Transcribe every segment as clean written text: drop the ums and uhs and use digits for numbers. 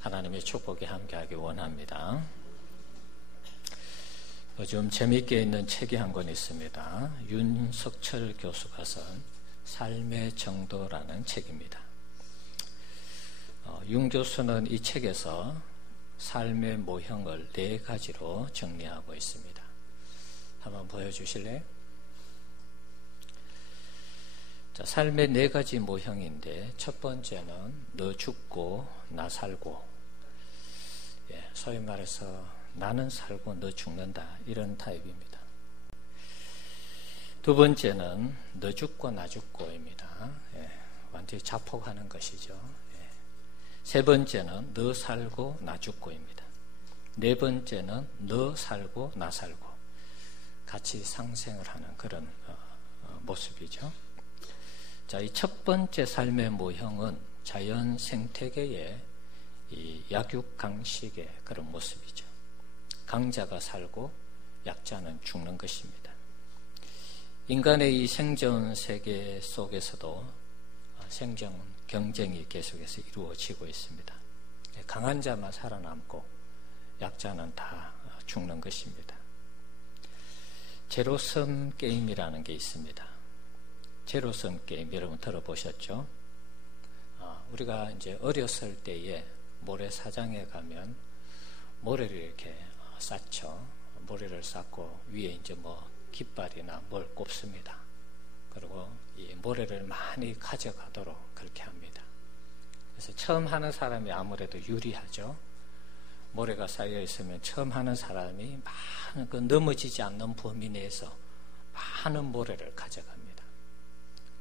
하나님의 축복이 함께하기 원합니다. 요즘 재미있게 있는 책이 한 권 있습니다. 윤석철 교수가 쓴 삶의 정도라는 책입니다. 윤 교수는 이 책에서 삶의 모형을 4가지로 정리하고 있습니다. 한번 보여주실래요? 자, 삶의 4가지 모형인데 첫 번째는 너 죽고 나 살고, 소위 말해서 나는 살고 너 죽는다, 이런 타입입니다. 두 번째는 너 죽고 나 죽고입니다. 완전히 자폭하는 것이죠. 세 번째는 너 살고 나 죽고입니다. 네 번째는 너 살고 나 살고 같이 상생을 하는 그런 모습이죠. 자, 이 첫 번째 삶의 모형은 자연 생태계의 이 약육강식의 그런 모습이죠. 강자가 살고 약자는 죽는 것입니다. 인간의 이 생존 세계 속에서도 생존 경쟁이 계속해서 이루어지고 있습니다. 강한 자만 살아남고 약자는 다 죽는 것입니다. 제로섬 게임이라는 게 있습니다. 제로섬 게임 여러분 들어보셨죠? 우리가 이제 어렸을 때에 모래사장에 가면 모래를 이렇게 쌓죠. 모래를 쌓고 위에 이제 뭐 깃발이나 뭘 꼽습니다. 그리고 이 모래를 많이 가져가도록 그렇게 합니다. 그래서 처음 하는 사람이 아무래도 유리하죠. 모래가 쌓여 있으면 처음 하는 사람이 많은 그 넘어지지 않는 범위 내에서 많은 모래를 가져갑니다.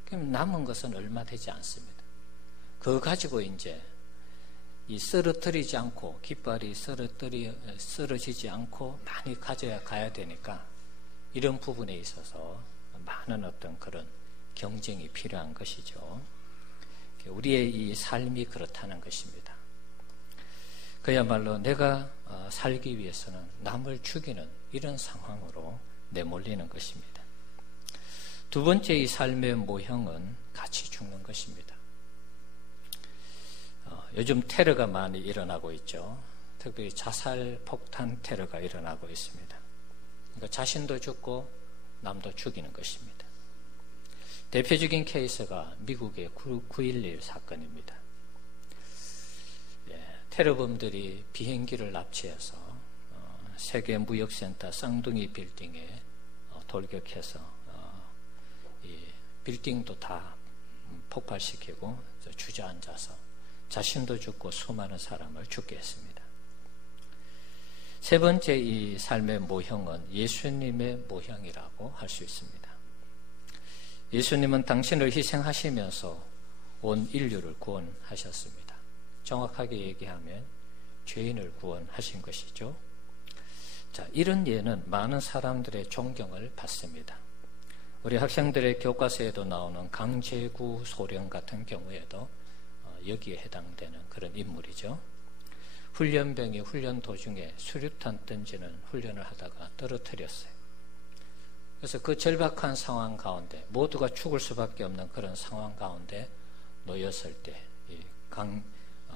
그럼 남은 것은 얼마 되지 않습니다. 그거 가지고 이제 이 쓰러뜨리지 않고 깃발이 쓰러지지 않고 많이 가야 되니까 이런 부분에 있어서 많은 어떤 그런 경쟁이 필요한 것이죠. 우리의 이 삶이 그렇다는 것입니다. 그야말로 내가 살기 위해서는 남을 죽이는 이런 상황으로 내몰리는 것입니다. 두 번째 이 삶의 모형은 같이 죽는 것입니다. 요즘 테러가 많이 일어나고 있죠. 특별히 자살 폭탄 테러가 일어나고 있습니다. 그러니까 자신도 죽고 남도 죽이는 것입니다. 대표적인 케이스가 미국의 9.11 사건입니다. 테러범들이 비행기를 납치해서 세계무역센터 쌍둥이 빌딩에 돌격해서 이 빌딩도 다 폭발시키고 주저앉아서 자신도 죽고 수많은 사람을 죽게 했습니다. 세 번째 이 삶의 모형은 예수님의 모형이라고 할 수 있습니다. 예수님은 당신을 희생하시면서 온 인류를 구원하셨습니다. 정확하게 얘기하면 죄인을 구원하신 것이죠. 자, 이런 예는 많은 사람들의 존경을 받습니다. 우리 학생들의 교과서에도 나오는 강제구 소령 같은 경우에도 여기에 해당되는 그런 인물이죠. 훈련병이 훈련 도중에 수류탄 던지는 훈련을 하다가 떨어뜨렸어요. 그래서 그 절박한 상황 가운데 모두가 죽을 수밖에 없는 그런 상황 가운데 놓였을 때 이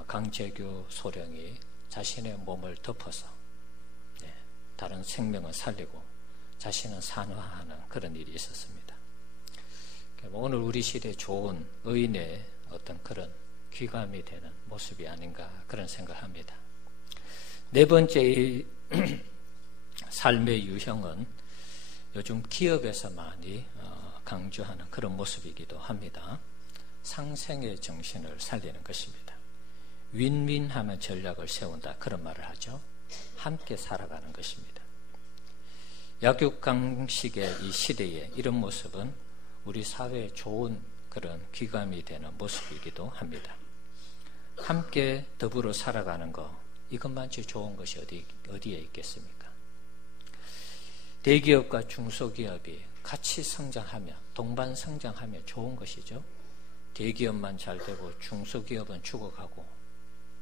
강제규 소령이 자신의 몸을 덮어서 다른 생명을 살리고 자신은 산화하는 그런 일이 있었습니다. 오늘 우리 시대에 좋은 의인의 어떤 그런 귀감이 되는 모습이 아닌가 그런 생각을 합니다. 네 번째 이 삶의 유형은 요즘 기업에서 많이 강조하는 그런 모습이기도 합니다. 상생의 정신을 살리는 것입니다. 윈윈하는 전략을 세운다, 그런 말을 하죠. 함께 살아가는 것입니다. 약육강식의 이 시대에 이런 모습은 우리 사회에 좋은 그런 귀감이 되는 모습이기도 합니다. 함께 더불어 살아가는 것, 이것만치 좋은 것이 어디에 있겠습니까? 대기업과 중소기업이 같이 성장하며 동반 성장하며 좋은 것이죠. 대기업만 잘 되고 중소기업은 죽어가고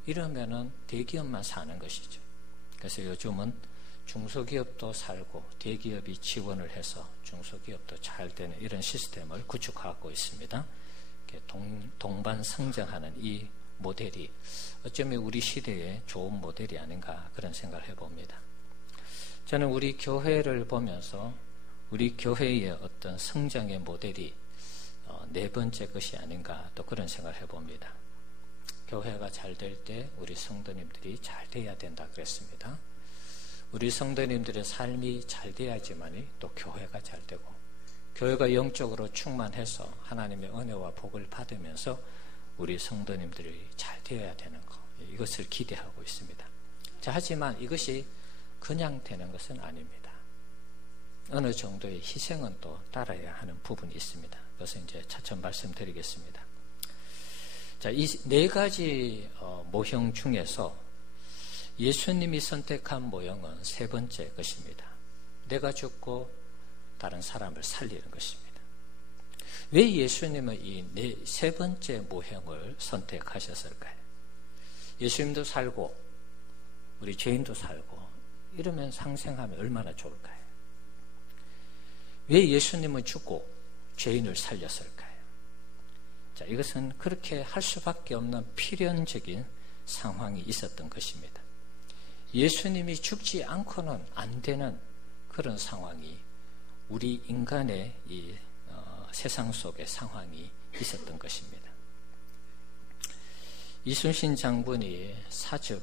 이러면은 대기업만 사는 것이죠. 그래서 요즘은 중소기업도 살고 대기업이 지원을 해서 중소기업도 잘 되는 이런 시스템을 구축하고 있습니다. 동반 성장하는 이 모델이 어쩌면 우리 시대의 좋은 모델이 아닌가 그런 생각을 해봅니다. 저는 우리 교회를 보면서 우리 교회의 어떤 성장의 모델이 네 번째 것이 아닌가 또 그런 생각을 해봅니다. 교회가 잘 될 때 우리 성도님들이 잘 돼야 된다 그랬습니다. 우리 성도님들의 삶이 잘 돼야지만이 또 교회가 잘 되고, 교회가 영적으로 충만해서 하나님의 은혜와 복을 받으면서 우리 성도님들이 잘 되어야 되는 것, 이것을 기대하고 있습니다. 자, 하지만 이것이 그냥 되는 것은 아닙니다. 어느 정도의 희생은 또 따라야 하는 부분이 있습니다. 그래서 이제 차츰 말씀드리겠습니다. 자, 이 네 가지 모형 중에서 예수님이 선택한 모형은 세 번째 것입니다. 내가 죽고 다른 사람을 살리는 것입니다. 왜 예수님은 이 세 번째 모형을 선택하셨을까요? 예수님도 살고 우리 죄인도 살고 이러면 상생하면 얼마나 좋을까요? 왜 예수님은 죽고 죄인을 살렸을까요? 자, 이것은 그렇게 할 수밖에 없는 필연적인 상황이 있었던 것입니다. 예수님이 죽지 않고는 안 되는 그런 상황이 우리 인간의 이 세상 속의 상황이 있었던 것입니다. 이순신 장군이 사즉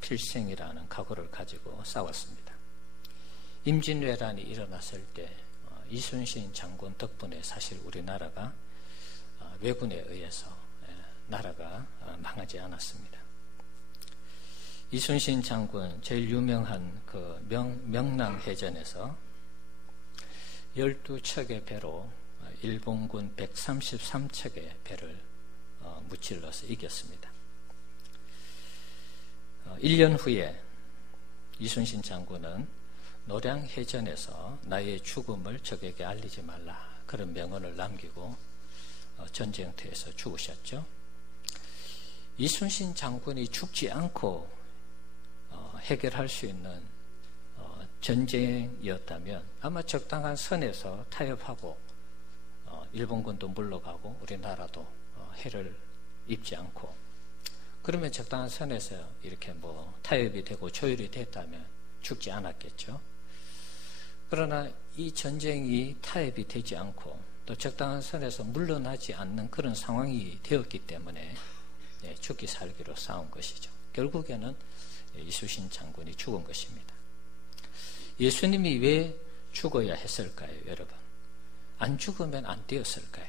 필생이라는 각오를 가지고 싸웠습니다. 임진왜란이 일어났을 때 이순신 장군 덕분에 사실 우리나라가 왜군에 의해서 나라가 망하지 않았습니다. 이순신 장군 제일 유명한 그 명랑해전에서 12척의 배로 일본군 133척의 배를 무찔러서 이겼습니다. 1년 후에 이순신 장군은 노량해전에서 나의 죽음을 적에게 알리지 말라, 그런 명언을 남기고 전쟁터에서 죽으셨죠. 이순신 장군이 죽지 않고 해결할 수 있는 전쟁이었다면 아마 적당한 선에서 타협하고 일본군도 물러가고 우리나라도 해를 입지 않고, 그러면 적당한 선에서 이렇게 타협이 되고 조율이 됐다면 죽지 않았겠죠. 그러나 이 전쟁이 타협이 되지 않고 또 적당한 선에서 물러나지 않는 그런 상황이 되었기 때문에 죽기 살기로 싸운 것이죠. 결국에는 이순신 장군이 죽은 것입니다. 예수님이 왜 죽어야 했을까요, 여러분? 안 죽으면 안 되었을까요?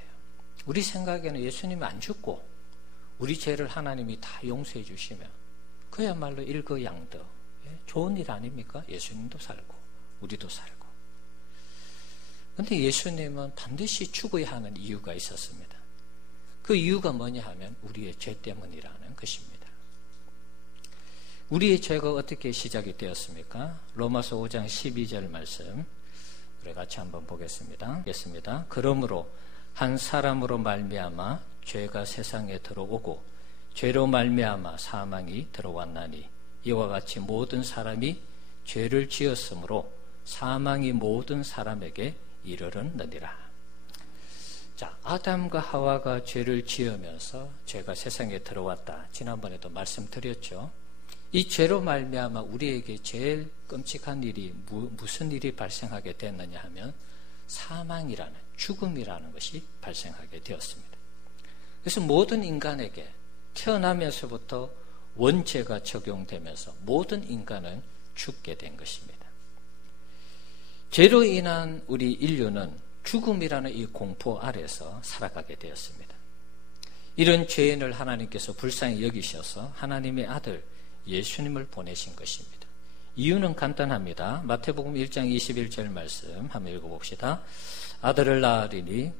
우리 생각에는 예수님이 안 죽고 우리 죄를 하나님이 다 용서해 주시면 그야말로 일거양득 좋은 일 아닙니까? 예수님도 살고 우리도 살고. 그런데 예수님은 반드시 죽어야 하는 이유가 있었습니다. 그 이유가 뭐냐 하면 우리의 죄 때문이라는 것입니다. 우리의 죄가 어떻게 시작이 되었습니까? 로마서 5장 12절 말씀 우리 같이 한번 보겠습니다. 그러므로 한 사람으로 말미암아 죄가 세상에 들어오고 죄로 말미암아 사망이 들어왔나니 이와 같이 모든 사람이 죄를 지었으므로 사망이 모든 사람에게 이르렀느니라. 자, 아담과 하와가 죄를 지으면서 죄가 세상에 들어왔다. 지난번에도 말씀드렸죠. 이 죄로 말미암아 우리에게 제일 끔찍한 일이 무슨 일이 발생하게 됐느냐 하면 사망이라는, 죽음이라는 것이 발생하게 되었습니다. 그래서 모든 인간에게 태어나면서부터 원죄가 적용되면서 모든 인간은 죽게 된 것입니다. 죄로 인한 우리 인류는 죽음이라는 이 공포 아래서 살아가게 되었습니다. 이런 죄인을 하나님께서 불쌍히 여기셔서 하나님의 아들 예수님을 보내신 것입니다. 이유는 간단합니다. 마태복음 1장 21절 말씀 한번 읽어봅시다. 아들을 낳으리니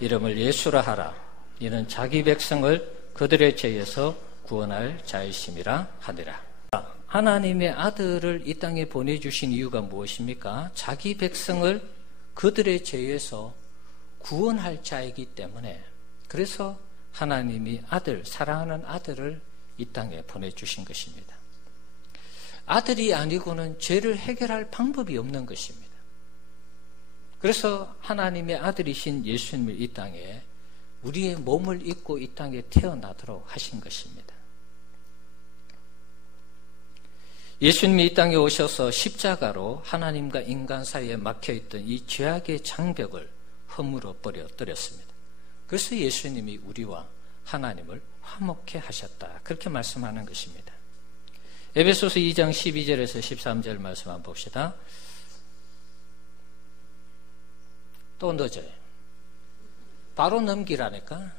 이름을 예수라 하라. 이는 자기 백성을 그들의 죄에서 구원할 자이심이라 하니라. 하나님의 아들을 이 땅에 보내주신 이유가 무엇입니까? 자기 백성을 그들의 죄에서 구원할 자이기 때문에, 그래서 하나님이 사랑하는 아들을 이 땅에 보내주신 것입니다. 아들이 아니고는 죄를 해결할 방법이 없는 것입니다. 그래서 하나님의 아들이신 예수님을 이 땅에 우리의 몸을 입고 이 땅에 태어나도록 하신 것입니다. 예수님이 이 땅에 오셔서 십자가로 하나님과 인간 사이에 막혀있던 이 죄악의 장벽을 허물어 버렸습니다. 그래서 예수님이 우리와 하나님을 화목케 하셨다. 그렇게 말씀하는 것입니다. 에베소서 2장 12절에서 13절 말씀 한번 봅시다. 또 늦어요. 바로 넘기라니까.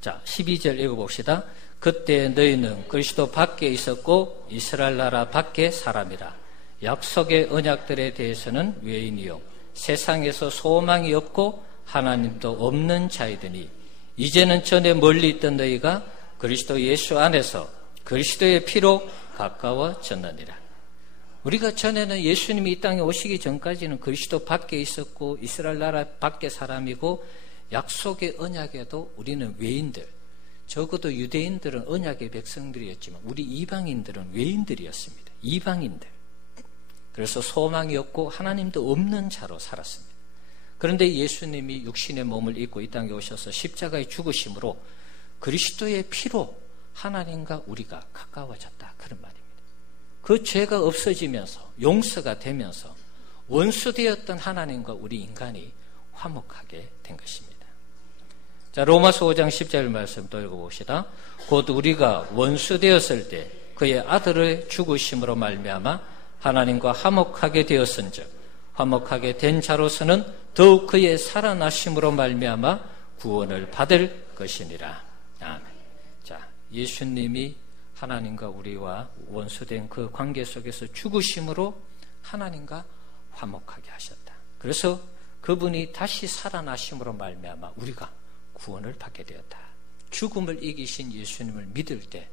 자, 12절 읽어봅시다. 그때 너희는 그리스도 밖에 있었고 이스라엘 나라 밖의 사람이라. 약속의 언약들에 대해서는 외인이요 세상에서 소망이 없고 하나님도 없는 자이더니 이제는 전에 멀리 있던 너희가 그리스도 예수 안에서 그리스도의 피로 가까워졌느니라. 우리가 전에는 예수님이 이 땅에 오시기 전까지는 그리스도 밖에 있었고 이스라엘 나라 밖의 사람이고 약속의 언약에도 우리는 외인들, 적어도 유대인들은 언약의 백성들이었지만 우리 이방인들은 외인들이었습니다. 이방인들. 그래서 소망이 없고 하나님도 없는 자로 살았습니다. 그런데 예수님이 육신의 몸을 입고 이 땅에 오셔서 십자가의 죽으심으로 그리스도의 피로 하나님과 우리가 가까워졌다. 그런 말입니다. 그 죄가 없어지면서 용서가 되면서 원수되었던 하나님과 우리 인간이 화목하게 된 것입니다. 자, 로마서 5장 10절 말씀 또 읽어봅시다. 곧 우리가 원수되었을 때 그의 아들의 죽으심으로 말미암아 하나님과 화목하게 되었은즉 화목하게 된 자로서는 더욱 그의 살아나심으로 말미암아 구원을 받을 것이니라. 아멘. 자, 예수님이 하나님과 우리와 원수된 그 관계 속에서 죽으심으로 하나님과 화목하게 하셨다. 그래서 그분이 다시 살아나심으로 말미암아 우리가 구원을 받게 되었다. 죽음을 이기신 예수님을 믿을 때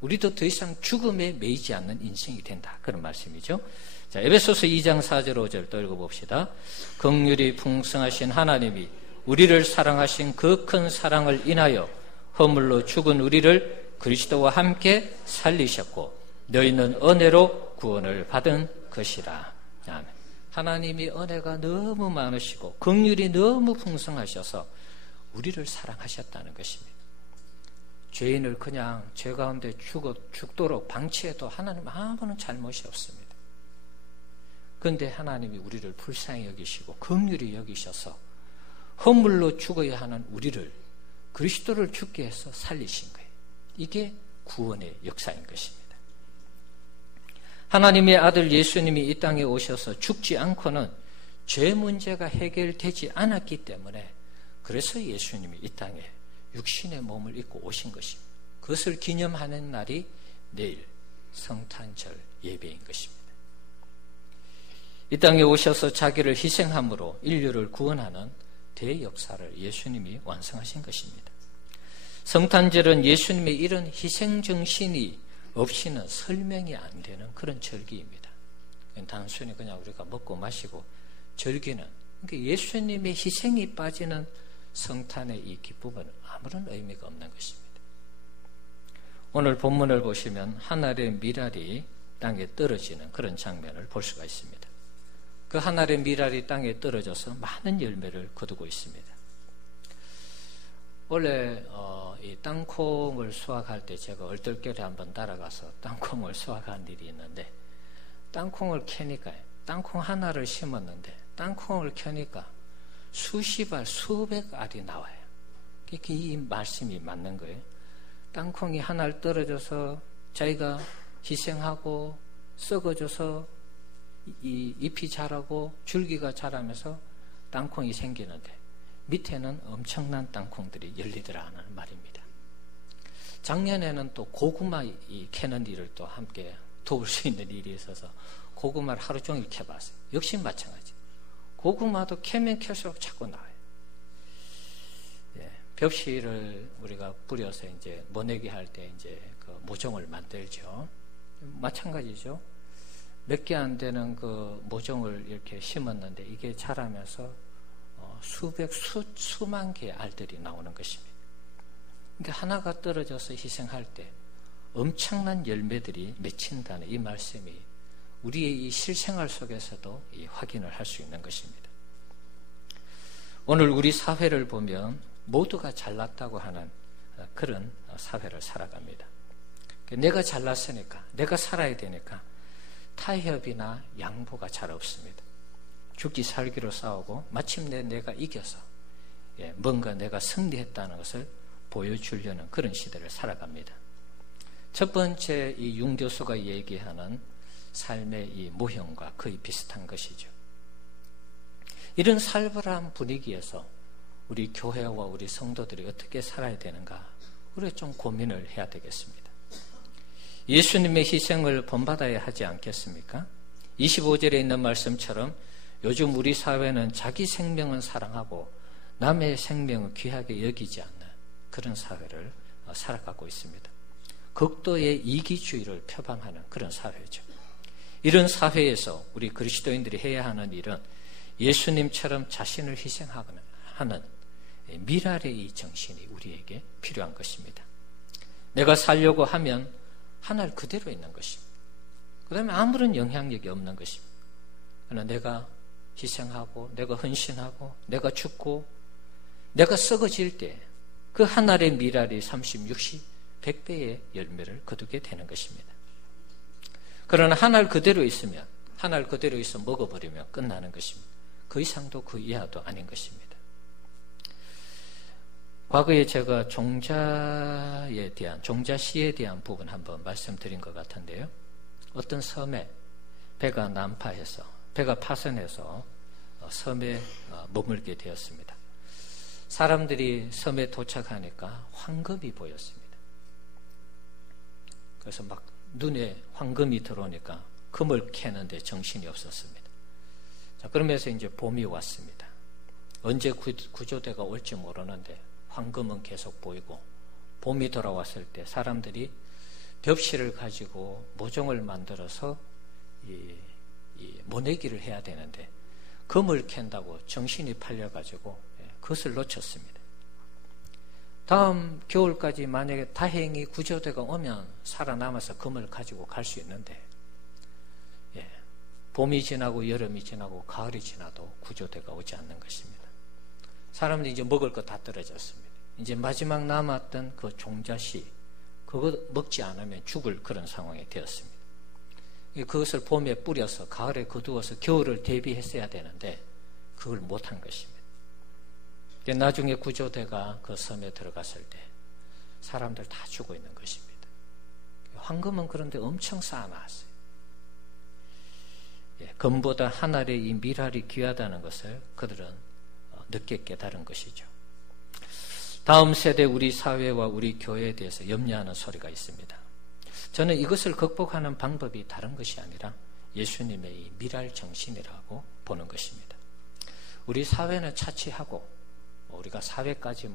우리도 더 이상 죽음에 매이지 않는 인생이 된다. 그런 말씀이죠. 자, 에베소서 2장 4절 5절 또 읽어봅시다. 긍휼이 풍성하신 하나님이 우리를 사랑하신 그 큰 사랑을 인하여 허물로 죽은 우리를 그리스도와 함께 살리셨고 너희는 은혜로 구원을 받은 것이라. 아멘. 하나님이 은혜가 너무 많으시고 긍휼이 너무 풍성하셔서 우리를 사랑하셨다는 것입니다. 죄인을 그냥 죄 가운데 죽도록 방치해도 하나님 아무런 잘못이 없습니다. 그런데 하나님이 우리를 불쌍히 여기시고 긍휼히 여기셔서 허물로 죽어야 하는 우리를 그리스도를 죽게 해서 살리신 거예요. 이게 구원의 역사인 것입니다. 하나님의 아들 예수님이 이 땅에 오셔서 죽지 않고는 죄 문제가 해결되지 않았기 때문에 그래서 예수님이 이 땅에 육신의 몸을 입고 오신 것입니다. 그것을 기념하는 날이 내일 성탄절 예배인 것입니다. 이 땅에 오셔서 자기를 희생함으로 인류를 구원하는 대역사를 예수님이 완성하신 것입니다. 성탄절은 예수님의 이런 희생정신이 없이는 설명이 안 되는 그런 절기입니다. 단순히 그냥 우리가 먹고 마시고 절기는 그러니까 예수님의 희생이 빠지는 성탄의 이 기쁨은 아무런 의미가 없는 것입니다. 오늘 본문을 보시면 하늘의 밀알이 땅에 떨어지는 그런 장면을 볼 수가 있습니다. 그 하늘의 밀알이 땅에 떨어져서 많은 열매를 거두고 있습니다. 원래 이 땅콩을 수확할 때 제가 얼떨결에 한번 따라가서 땅콩을 수확한 일이 있는데 땅콩을 캐니까 땅콩 하나를 심었는데 땅콩을 캐니까 수십 알, 수백 알이 나와요. 이 말씀이 맞는 거예요. 땅콩이 하나를 떨어져서 자기가 희생하고 썩어져서 이 잎이 자라고 줄기가 자라면서 땅콩이 생기는데 밑에는 엄청난 땅콩들이 열리더라 하는 말입니다. 작년에는 또 고구마 캐는 일을 또 함께 도울 수 있는 일이 있어서 고구마를 하루 종일 캐봤어요. 역시 마찬가지. 고구마도 캐면 캘수록 자꾸 나와요. 예, 벽시를 우리가 뿌려서 이제 모내기 할 때 이제 그 모종을 만들죠. 마찬가지죠. 몇 개 안 되는 그 모종을 이렇게 심었는데 이게 자라면서 수백, 수만 개의 알들이 나오는 것입니다. 그러니까 하나가 떨어져서 희생할 때 엄청난 열매들이 맺힌다는 이 말씀이 우리의 이 실생활 속에서도 이 확인을 할 수 있는 것입니다. 오늘 우리 사회를 보면 모두가 잘났다고 하는 그런 사회를 살아갑니다. 내가 잘났으니까, 내가 살아야 되니까 타협이나 양보가 잘 없습니다. 죽기 살기로 싸우고 마침내 내가 이겨서 뭔가 내가 승리했다는 것을 보여주려는 그런 시대를 살아갑니다. 첫 번째 이 융교수가 얘기하는 삶의 이 모형과 거의 비슷한 것이죠. 이런 살벌한 분위기에서 우리 교회와 우리 성도들이 어떻게 살아야 되는가, 우리가 좀 고민을 해야 되겠습니다. 예수님의 희생을 본받아야 하지 않겠습니까? 25절에 있는 말씀처럼 요즘 우리 사회는 자기 생명은 사랑하고 남의 생명을 귀하게 여기지 않는 그런 사회를 살아가고 있습니다. 극도의 이기주의를 표방하는 그런 사회죠. 이런 사회에서 우리 그리스도인들이 해야 하는 일은 예수님처럼 자신을 희생하는 미랄의 이 정신이 우리에게 필요한 것입니다. 내가 살려고 하면 하늘 그대로 있는 것입니다. 그 다음에 아무런 영향력이 없는 것입니다. 그러나 내가 희생하고 내가 헌신하고 내가 죽고 내가 썩어질 때 그 하늘의 미랄이 30, 60, 100배의 열매를 거두게 되는 것입니다. 그러나 하늘 그대로 있으면, 하늘 그대로 있어 먹어버리면 끝나는 것입니다. 그 이상도 그 이하도 아닌 것입니다. 과거에 제가 종자시에 대한 부분 한번 말씀드린 것 같은데요. 어떤 섬에 배가 난파해서, 배가 파손해서 섬에 머물게 되었습니다. 사람들이 섬에 도착하니까 황금이 보였습니다. 그래서 막 눈에 황금이 들어오니까 금을 캐는데 정신이 없었습니다. 자, 그러면서 이제 봄이 왔습니다. 언제 구조대가 올지 모르는데 황금은 계속 보이고, 봄이 돌아왔을 때 사람들이 벽실을 가지고 모종을 만들어서 이 모내기를 해야 되는데 금을 캔다고 정신이 팔려가지고 그것을 놓쳤습니다. 다음 겨울까지 만약에 다행히 구조대가 오면 살아남아서 금을 가지고 갈 수 있는데, 봄이 지나고 여름이 지나고 가을이 지나도 구조대가 오지 않는 것입니다. 사람들이 이제 먹을 거 다 떨어졌습니다. 이제 마지막 남았던 그 종자씨, 그거 먹지 않으면 죽을 그런 상황이 되었습니다. 그것을 봄에 뿌려서 가을에 거두어서 겨울을 대비했어야 되는데 그걸 못한 것입니다. 나중에 구조대가 그 섬에 들어갔을 때 사람들 다 죽어 있는 것입니다. 황금은 그런데 엄청 쌓아놨어요. 금보다 하늘의 이 미랄이 귀하다는 것을 그들은 늦게 깨달은 것이죠. 다음 세대 우리 사회와 우리 교회에 대해서 염려하는 소리가 있습니다. 저는 이것을 극복하는 방법이 다른 것이 아니라 예수님의 이 미랄 정신이라고 보는 것입니다. 우리 사회는 차치하고 우리가 사회까지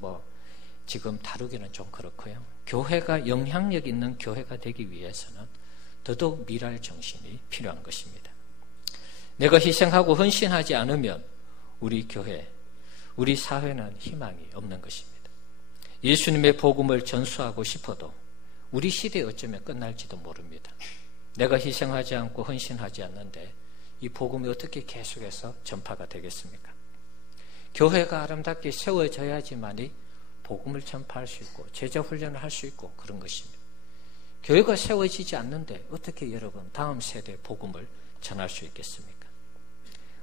지금 다루기는 좀 그렇고요. 교회가 영향력 있는 교회가 되기 위해서는 더더욱 미랄 정신이 필요한 것입니다. 내가 희생하고 헌신하지 않으면 우리 교회, 우리 사회는 희망이 없는 것입니다. 예수님의 복음을 전수하고 싶어도 우리 시대에 어쩌면 끝날지도 모릅니다. 내가 희생하지 않고 헌신하지 않는데 이 복음이 어떻게 계속해서 전파가 되겠습니까? 교회가 아름답게 세워져야지만이 복음을 전파할 수 있고 제자 훈련을 할 수 있고 그런 것입니다. 교회가 세워지지 않는데 어떻게 여러분 다음 세대에 복음을 전할 수 있겠습니까?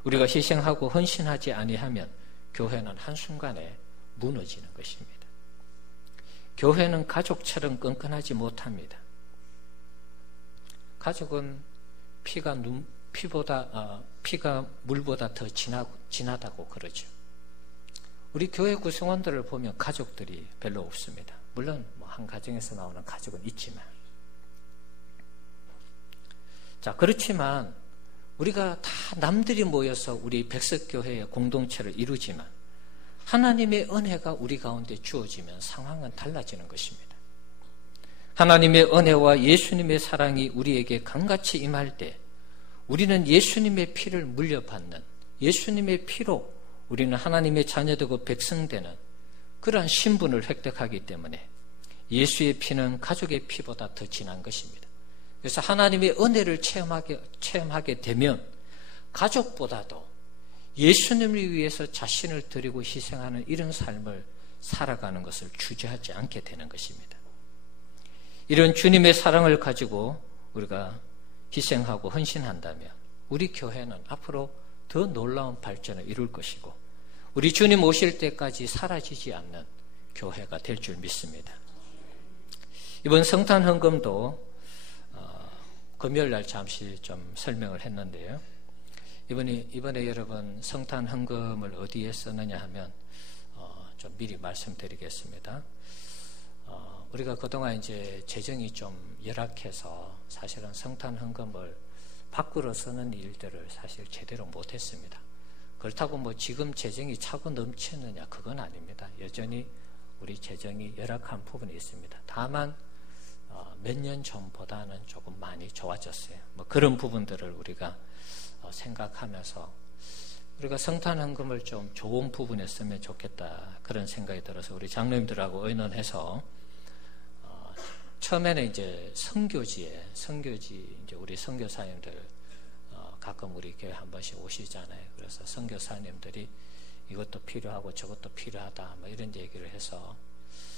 우리가 희생하고 헌신하지 아니하면 교회는 한순간에 무너지는 것입니다. 교회는 가족처럼 끈끈하지 못합니다. 가족은 피가 물보다 더 진하다고 그러죠. 우리 교회 구성원들을 보면 가족들이 별로 없습니다. 물론 한 가정에서 나오는 가족은 있지만, 자, 그렇지만 우리가 다 남들이 모여서 우리 백석교회의 공동체를 이루지만 하나님의 은혜가 우리 가운데 주어지면 상황은 달라지는 것입니다. 하나님의 은혜와 예수님의 사랑이 우리에게 강같이 임할 때 우리는 예수님의 피를 물려받는, 예수님의 피로 우리는 하나님의 자녀되고 백성되는 그러한 신분을 획득하기 때문에 예수의 피는 가족의 피보다 더 진한 것입니다. 그래서 하나님의 은혜를 체험하게 되면 가족보다도 예수님을 위해서 자신을 드리고 희생하는 이런 삶을 살아가는 것을 주저하지 않게 되는 것입니다. 이런 주님의 사랑을 가지고 우리가 희생하고 헌신한다면 우리 교회는 앞으로 더 놀라운 발전을 이룰 것이고 우리 주님 오실 때까지 사라지지 않는 교회가 될 줄 믿습니다. 이번 성탄 헌금도 금요일 날 잠시 좀 설명을 했는데요. 이번에 여러분 성탄 헌금을 어디에 썼느냐 하면 좀 미리 말씀드리겠습니다. 우리가 그동안 이제 재정이 좀 열악해서 사실은 성탄 헌금을 밖으로 쓰는 일들을 사실 제대로 못했습니다. 그렇다고 뭐 지금 재정이 차고 넘치느냐 그건 아닙니다. 여전히 우리 재정이 열악한 부분이 있습니다. 다만 몇 년 전보다는 조금 많이 좋아졌어요. 뭐 그런 부분들을 우리가 생각하면서 우리가 성탄 헌금을 좀 좋은 부분에 쓰면 좋겠다 그런 생각이 들어서 우리 장로님들하고 의논해서 처음에는 이제 선교지 이제 우리 선교사님들 가끔 우리 교회 한 번씩 오시잖아요. 그래서 선교사님들이 이것도 필요하고 저것도 필요하다 뭐 이런 얘기를 해서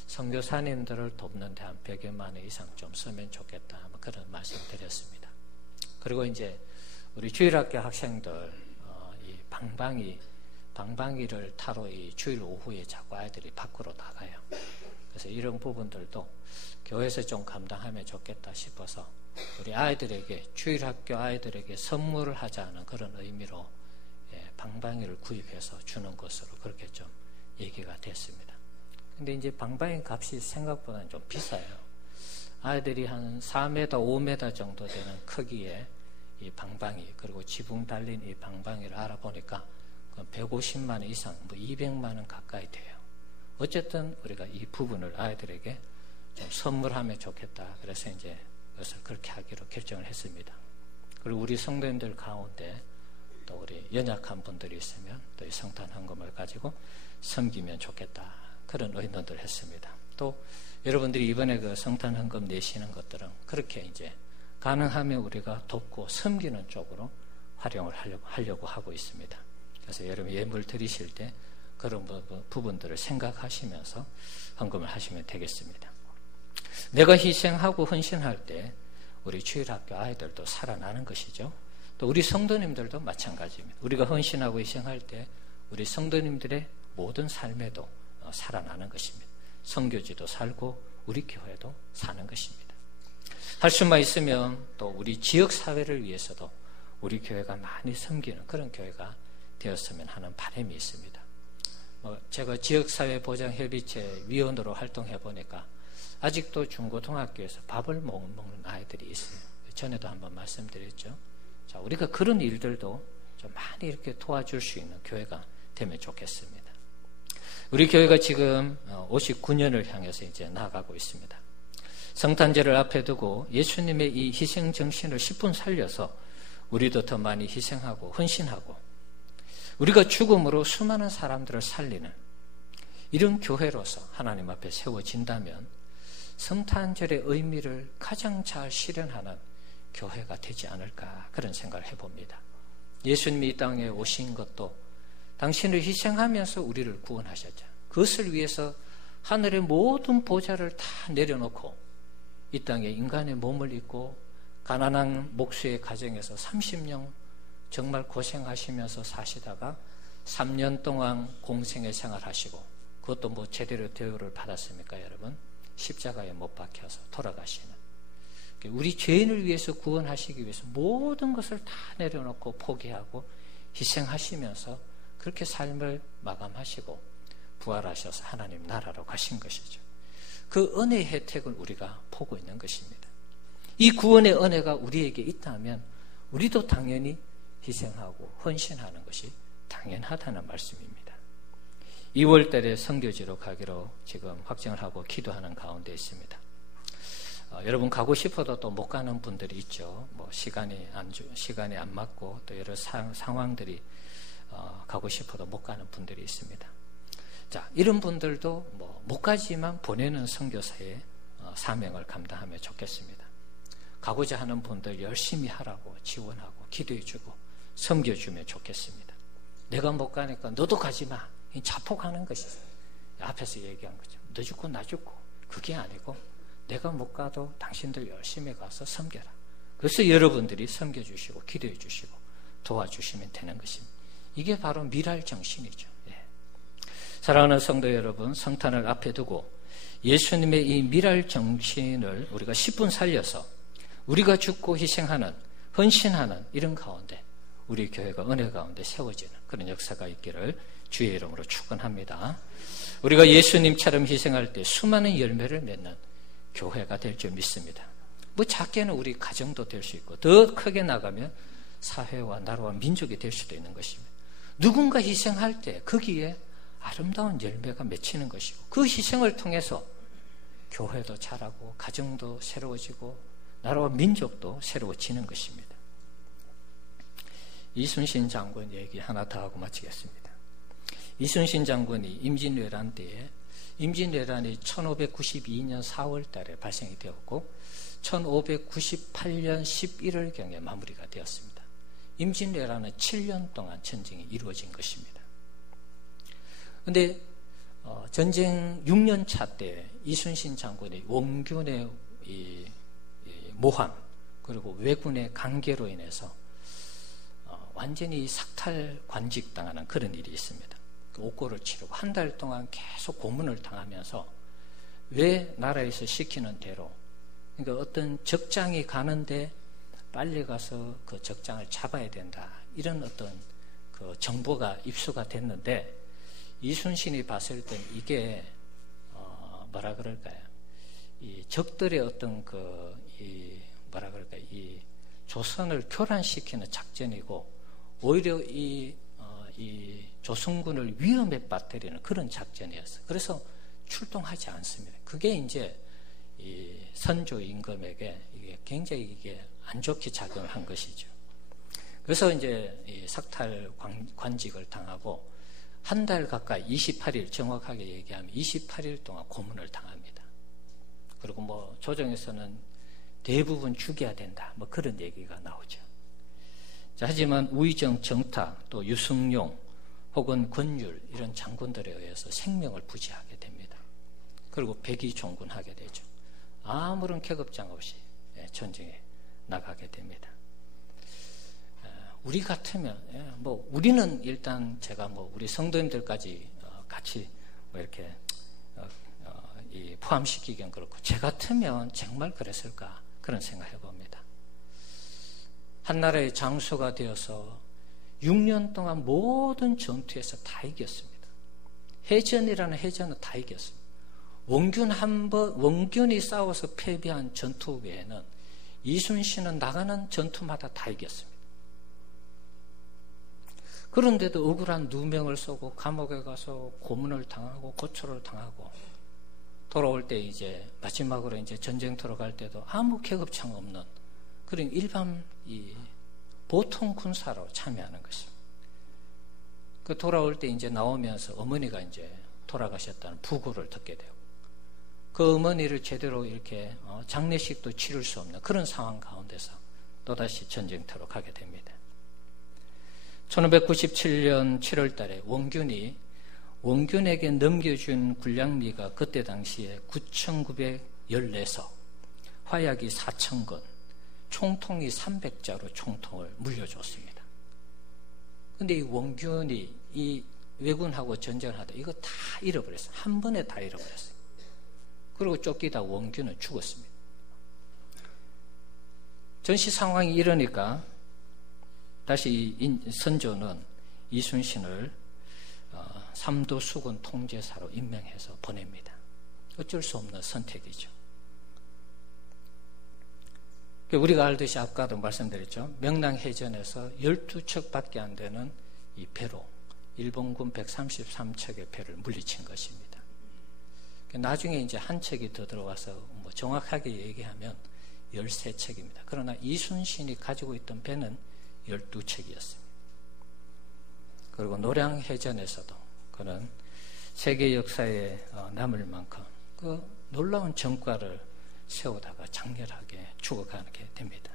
선교사님들을 돕는 데 한 100여만 원 이상 좀 쓰면 좋겠다 뭐 그런 말씀 드렸습니다. 그리고 이제 우리 주일학교 학생들 이 방방이를 타러 이 주일 오후에 자꾸 아이들이 밖으로 나가요. 그래서 이런 부분들도 교회에서 좀 감당하면 좋겠다 싶어서 우리 아이들에게 주일학교 아이들에게 선물을 하자는 그런 의미로 방방이를 구입해서 주는 것으로 그렇게 좀 얘기가 됐습니다. 근데 이제 방방이 값이 생각보다는 좀 비싸요. 아이들이 한 4m, 5m 정도 되는 크기의 이 방방이 그리고 지붕 달린 이 방방이를 알아보니까 150만 원 이상, 뭐 200만 원 가까이 돼요. 어쨌든 우리가 이 부분을 아이들에게 좀 선물하면 좋겠다. 그래서 이제 그것을 그렇게 하기로 결정을 했습니다. 그리고 우리 성도님들 가운데 또 우리 연약한 분들이 있으면 또 이 성탄 헌금을 가지고 섬기면 좋겠다. 그런 의논을 했습니다. 또 여러분들이 이번에 그 성탄 헌금 내시는 것들은 그렇게 이제 가능하면 우리가 돕고 섬기는 쪽으로 활용을 하려고 하고 있습니다. 그래서 여러분 예물 드리실 때 그런 부분들을 생각하시면서 헌금을 하시면 되겠습니다. 내가 희생하고 헌신할 때 우리 주일학교 아이들도 살아나는 것이죠. 또 우리 성도님들도 마찬가지입니다. 우리가 헌신하고 희생할 때 우리 성도님들의 모든 삶에도 살아나는 것입니다. 선교지도 살고 우리 교회도 사는 것입니다. 할 수만 있으면 또 우리 지역사회를 위해서도 우리 교회가 많이 섬기는 그런 교회가 되었으면 하는 바람이 있습니다. 제가 지역사회보장협의체 위원으로 활동해 보니까 아직도 중고등학교에서 밥을 못 먹는 아이들이 있어요. 전에도 한번 말씀드렸죠. 자, 우리가 그런 일들도 좀 많이 이렇게 도와줄 수 있는 교회가 되면 좋겠습니다. 우리 교회가 지금 59년을 향해서 이제 나아가고 있습니다. 성탄절을 앞에 두고 예수님의 이 희생 정신을 10분 살려서 우리도 더 많이 희생하고 헌신하고 우리가 죽음으로 수많은 사람들을 살리는 이런 교회로서 하나님 앞에 세워진다면 성탄절의 의미를 가장 잘 실현하는 교회가 되지 않을까 그런 생각을 해봅니다. 예수님이 이 땅에 오신 것도 당신을 희생하면서 우리를 구원하셨죠. 그것을 위해서 하늘의 모든 보좌를 다 내려놓고 이 땅에 인간의 몸을 입고 가난한 목수의 가정에서 30년 정말 고생하시면서 사시다가 3년 동안 공생의 생활하시고 그것도 뭐 제대로 대우를 받았습니까 여러분? 십자가에 못 박혀서 돌아가시는 우리 죄인을 위해서 구원하시기 위해서 모든 것을 다 내려놓고 포기하고 희생하시면서 그렇게 삶을 마감하시고 부활하셔서 하나님 나라로 가신 것이죠. 그 은혜의 혜택을 우리가 보고 있는 것입니다. 이 구원의 은혜가 우리에게 있다면 우리도 당연히 희생하고 헌신하는 것이 당연하다는 말씀입니다. 2월 달에 선교지로 가기로 지금 확정을 하고 기도하는 가운데 있습니다. 여러분 가고 싶어도 또 못 가는 분들이 있죠. 뭐 시간이 안 맞고 또 여러 상황들이 가고 싶어도 못 가는 분들이 있습니다. 자, 이런 분들도 뭐 못 가지만 보내는 선교사의 사명을 감당하면 좋겠습니다. 가고자 하는 분들 열심히 하라고 지원하고 기도해주고 섬겨주면 좋겠습니다. 내가 못 가니까 너도 가지 마. 자폭하는 것이죠. 앞에서 얘기한 거죠. 너 죽고 나 죽고 그게 아니고 내가 못 가도 당신들 열심히 가서 섬겨라. 그래서 여러분들이 섬겨주시고 기도해 주시고 도와주시면 되는 것입니다. 이게 바로 미랄 정신이죠. 예. 사랑하는 성도 여러분, 성탄을 앞에 두고 예수님의 이 미랄 정신을 우리가 10분 살려서 우리가 죽고 희생하는, 헌신하는 이런 가운데 우리 교회가 은혜 가운데 세워지는 그런 역사가 있기를 주의 이름으로 축원합니다. 우리가 예수님처럼 희생할 때 수많은 열매를 맺는 교회가 될 줄 믿습니다. 뭐 작게는 우리 가정도 될 수 있고 더 크게 나가면 사회와 나라와 민족이 될 수도 있는 것입니다. 누군가 희생할 때 거기에 아름다운 열매가 맺히는 것이고 그 희생을 통해서 교회도 자라고 가정도 새로워지고 나라와 민족도 새로워지는 것입니다. 이순신 장군 얘기 하나 더 하고 마치겠습니다. 이순신 장군이 임진왜란 때에 임진왜란이 1592년 4월 달에 발생이 되었고 1598년 11월경에 마무리가 되었습니다. 임진왜란은 7년 동안 전쟁이 이루어진 것입니다. 그런데 전쟁 6년 차 때 이순신 장군이 원균의 모함 그리고 왜군의 강계로 인해서 완전히 삭탈관직 당하는 그런 일이 있습니다. 옥고를 치르고 한 달 동안 계속 고문을 당하면서 왜 나라에서 시키는 대로 그러니까 어떤 적장이 가는데 빨리 가서 그 적장을 잡아야 된다 이런 어떤 그 정보가 입수가 됐는데 이순신이 봤을 땐 이게 뭐라 그럴까요? 이 적들의 어떤 이 조선을 교란시키는 작전이고 오히려 이 조선군을 위험에 빠뜨리는 그런 작전이었어요. 그래서 출동하지 않습니다. 그게 이제 이 선조 임금에게 이게 굉장히 이게 안 좋게 작용을 한 것이죠. 그래서 이제 이 삭탈 관직을 당하고 한 달 가까이 28일 정확하게 얘기하면 28일 동안 고문을 당합니다. 그리고 뭐 조정에서는 대부분 죽여야 된다. 뭐 그런 얘기가 나오죠. 자, 하지만 우의정, 정탁, 또 유승용 혹은 권율 이런 장군들에 의해서 생명을 부지하게 됩니다. 그리고 백의종군하게 되죠. 아무런 계급장 없이 전쟁에 나가게 됩니다. 우리 같으면 뭐 우리는 일단 제가 뭐 우리 성도님들까지 같이 뭐 이렇게 포함시키기는 그렇고 제 같으면 정말 그랬을까 그런 생각해 봅니다. 한나라의 장수가 되어서 6년 동안 모든 전투에서 다 이겼습니다. 해전이라는 해전은 다 이겼습니다. 원균이 싸워서 패배한 전투 외에는 이순신은 나가는 전투마다 다 이겼습니다. 그런데도 억울한 누명을 쏘고 감옥에 가서 고문을 당하고 고초를 당하고 돌아올 때 이제 마지막으로 이제 전쟁터로 갈 때도 아무 계급창 없는 그런 일반 보통 군사로 참여하는 것입니다. 그 돌아올 때 이제 나오면서 어머니가 이제 돌아가셨다는 부고를 듣게 되고 그 어머니를 제대로 이렇게 장례식도 치를 수 없는 그런 상황 가운데서 또다시 전쟁터로 가게 됩니다. 1597년 7월 달에 원균에게 넘겨준 군량미가 그때 당시에 9,914석, 화약이 4,000건, 총통이 300자로 총통을 물려줬습니다. 그런데 이 원균이 이 왜군하고 전쟁을 하다 이거 다 잃어버렸어요. 한 번에 다 잃어버렸어요. 그리고 쫓기다 원균은 죽었습니다. 전시 상황이 이러니까 다시 선조는 이순신을 삼도수군 통제사로 임명해서 보냅니다. 어쩔 수 없는 선택이죠. 우리가 알듯이 아까도 말씀드렸죠. 명랑해전에서 12척밖에 안 되는 이 배로 일본군 133척의 배를 물리친 것입니다. 나중에 이제 한 척이 더 들어와서 뭐 정확하게 얘기하면 13척입니다. 그러나 이순신이 가지고 있던 배는 12척이었습니다. 그리고 노량해전에서도 그는 세계 역사에 남을 만큼 그 놀라운 전과를 세우다가 장렬하게 죽어가게 됩니다.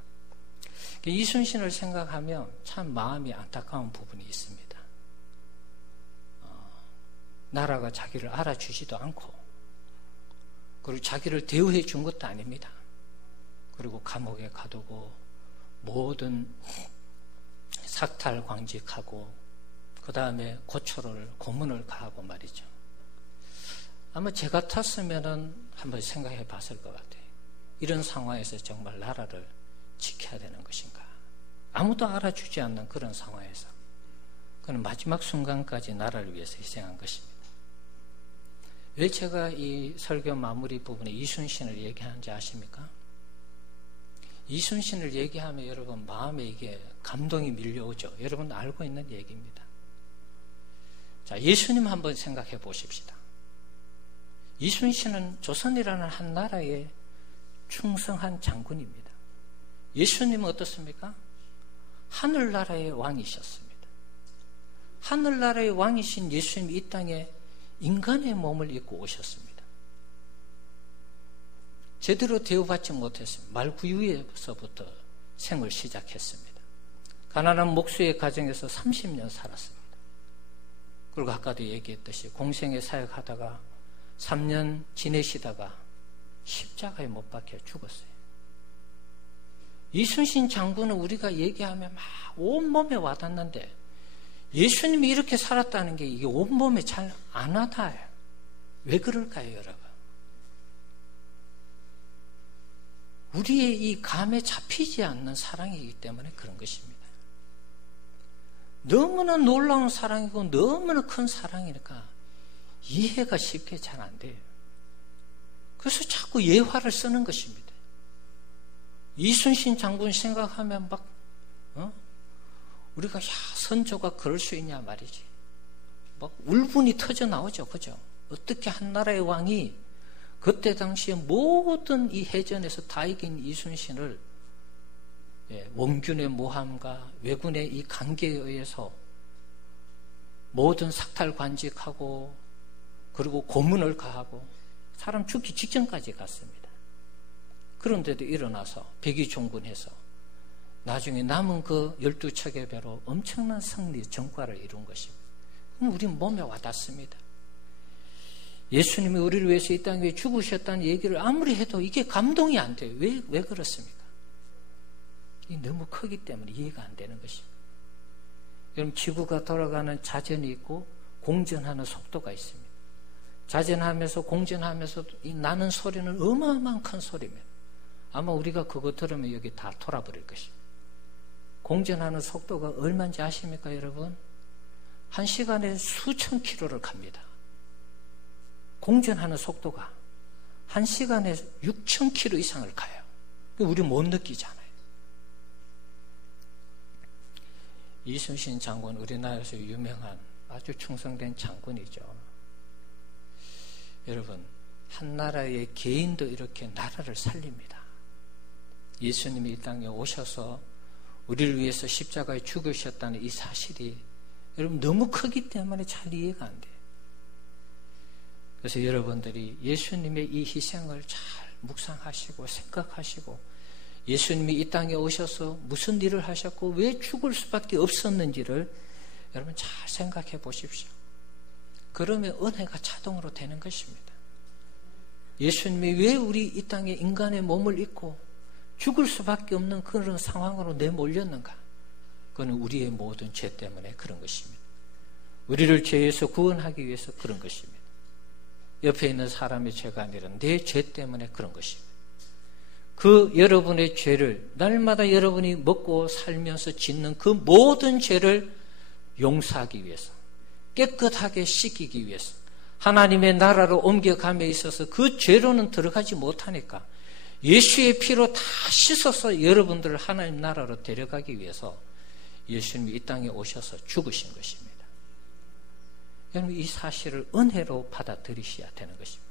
이순신을 생각하면 참 마음이 안타까운 부분이 있습니다. 나라가 자기를 알아주지도 않고, 그리고 자기를 대우해 준 것도 아닙니다. 그리고 감옥에 가두고 모든 삭탈광직하고 그 다음에 고문을 가하고 말이죠. 아마 제 같았으면은 한번 생각해 봤을 것 같아요. 이런 상황에서 정말 나라를 지켜야 되는 것인가? 아무도 알아주지 않는 그런 상황에서 그는 마지막 순간까지 나라를 위해서 희생한 것입니다. 왜 제가 이 설교 마무리 부분에 이순신을 얘기하는지 아십니까? 이순신을 얘기하면 여러분 마음에 이게 감동이 밀려오죠. 여러분 알고 있는 얘기입니다. 자, 예수님 한번 생각해 보십시다. 이순신은 조선이라는 한 나라의 충성한 장군입니다. 예수님은 어떻습니까? 하늘나라의 왕이셨습니다. 하늘나라의 왕이신 예수님이 이 땅에 인간의 몸을 입고 오셨습니다. 제대로 대우받지 못했습니다. 말구유에서부터 생을 시작했습니다. 가난한 목수의 가정에서 30년 살았습니다. 그리고 아까도 얘기했듯이 공생애 사역하다가 3년 지내시다가 십자가에 못 박혀 죽었어요. 이순신 장군은 우리가 얘기하면 막 온몸에 와닿는데 예수님이 이렇게 살았다는 게 이게 온몸에 잘 안 와닿아요. 왜 그럴까요, 여러분? 우리의 이 감에 잡히지 않는 사랑이기 때문에 그런 것입니다. 너무나 놀라운 사랑이고 너무나 큰 사랑이니까 이해가 쉽게 잘 안 돼요. 그래서 자꾸 예화를 쓰는 것입니다. 이순신 장군 생각하면 막 우리가 선조가 그럴 수 있냐 말이지. 막 울분이 터져 나오죠, 그죠? 어떻게 한 나라의 왕이 그때 당시에 모든 이 해전에서 다 이긴 이순신을 원균의 모함과 왜군의 이 관계에 의해서 모든 삭탈관직하고 그리고 고문을 가하고 사람 죽기 직전까지 갔습니다. 그런데도 일어나서 백의종군해서 나중에 남은 그 12척의 배로 엄청난 승리, 전과를 이룬 것입니다. 그럼 우리 몸에 와닿습니다. 예수님이 우리를 위해서 이 땅에 죽으셨다는 얘기를 아무리 해도 이게 감동이 안 돼요. 왜 그렇습니까? 이게 너무 크기 때문에 이해가 안 되는 것입니다. 여러분, 지구가 돌아가는 자전이 있고 공전하는 속도가 있습니다. 자전하면서 공전하면서 이 나는 소리는 어마어마한 큰 소리입니다. 아마 우리가 그거 들으면 여기 다 돌아버릴 것입니다. 공전하는 속도가 얼마인지 아십니까, 여러분? 1시간에 수천 킬로를 갑니다. 공전하는 속도가 1시간에 6천 킬로 이상을 가요. 우리 못 느끼잖아요. 이순신 장군, 우리나라에서 유명한 아주 충성된 장군이죠. 여러분, 한 나라의 개인도 이렇게 나라를 살립니다. 예수님이 이 땅에 오셔서 우리를 위해서 십자가에 죽으셨다는 이 사실이 여러분 너무 크기 때문에 잘 이해가 안 돼요. 그래서 여러분들이 예수님의 이 희생을 잘 묵상하시고 생각하시고 예수님이 이 땅에 오셔서 무슨 일을 하셨고 왜 죽을 수밖에 없었는지를 여러분 잘 생각해 보십시오. 그러면 은혜가 자동으로 되는 것입니다. 예수님이 왜 우리 이 땅에 인간의 몸을 입고 죽을 수밖에 없는 그런 상황으로 내몰렸는가? 그건 우리의 모든 죄 때문에 그런 것입니다. 우리를 죄에서 구원하기 위해서 그런 것입니다. 옆에 있는 사람의 죄가 아니라 내 죄 때문에 그런 것입니다. 그 여러분의 죄를 날마다 여러분이 먹고 살면서 짓는 그 모든 죄를 용서하기 위해서 깨끗하게 씻기기 위해서 하나님의 나라로 옮겨감에 있어서 그 죄로는 들어가지 못하니까 예수의 피로 다 씻어서 여러분들을 하나님 나라로 데려가기 위해서 예수님이 이 땅에 오셔서 죽으신 것입니다. 여러분 이 사실을 은혜로 받아들이셔야 되는 것입니다.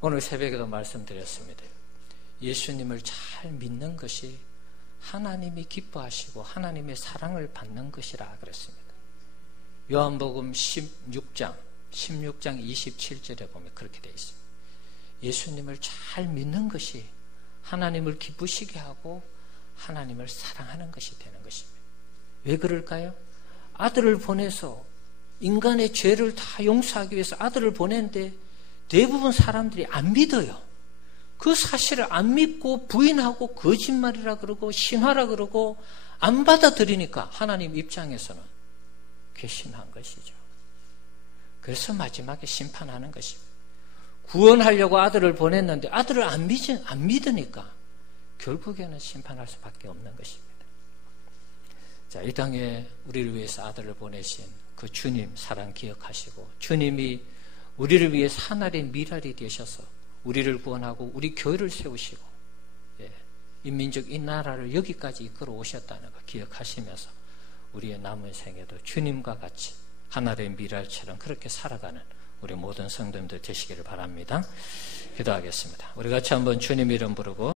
오늘 새벽에도 말씀드렸습니다. 예수님을 잘 믿는 것이 하나님이 기뻐하시고 하나님의 사랑을 받는 것이라 그랬습니다. 요한복음 16장 27절에 보면 그렇게 되어 있습니다. 예수님을 잘 믿는 것이 하나님을 기쁘시게 하고 하나님을 사랑하는 것이 되는 것입니다. 왜 그럴까요? 아들을 보내서 인간의 죄를 다 용서하기 위해서 아들을 보냈는데 대부분 사람들이 안 믿어요. 그 사실을 안 믿고 부인하고 거짓말이라 그러고 신화라 그러고 안 받아들이니까 하나님 입장에서는 괘씸한 것이죠. 그래서 마지막에 심판하는 것입니다. 구원하려고 아들을 보냈는데 아들을 안 믿으니까 결국에는 심판할 수밖에 없는 것입니다. 자, 이 땅에 우리를 위해서 아들을 보내신 그 주님 사랑 기억하시고 주님이 우리를 위해 사날의 미랄이 되셔서 우리를 구원하고 우리 교회를 세우시고 이 민족 이 나라를 여기까지 이끌어 오셨다는 거 기억하시면서 우리의 남은 생에도 주님과 같이 하늘의 미랄처럼 그렇게 살아가는 우리 모든 성도님들 되시기를 바랍니다. 기도하겠습니다. 우리 같이 한번 주님 이름 부르고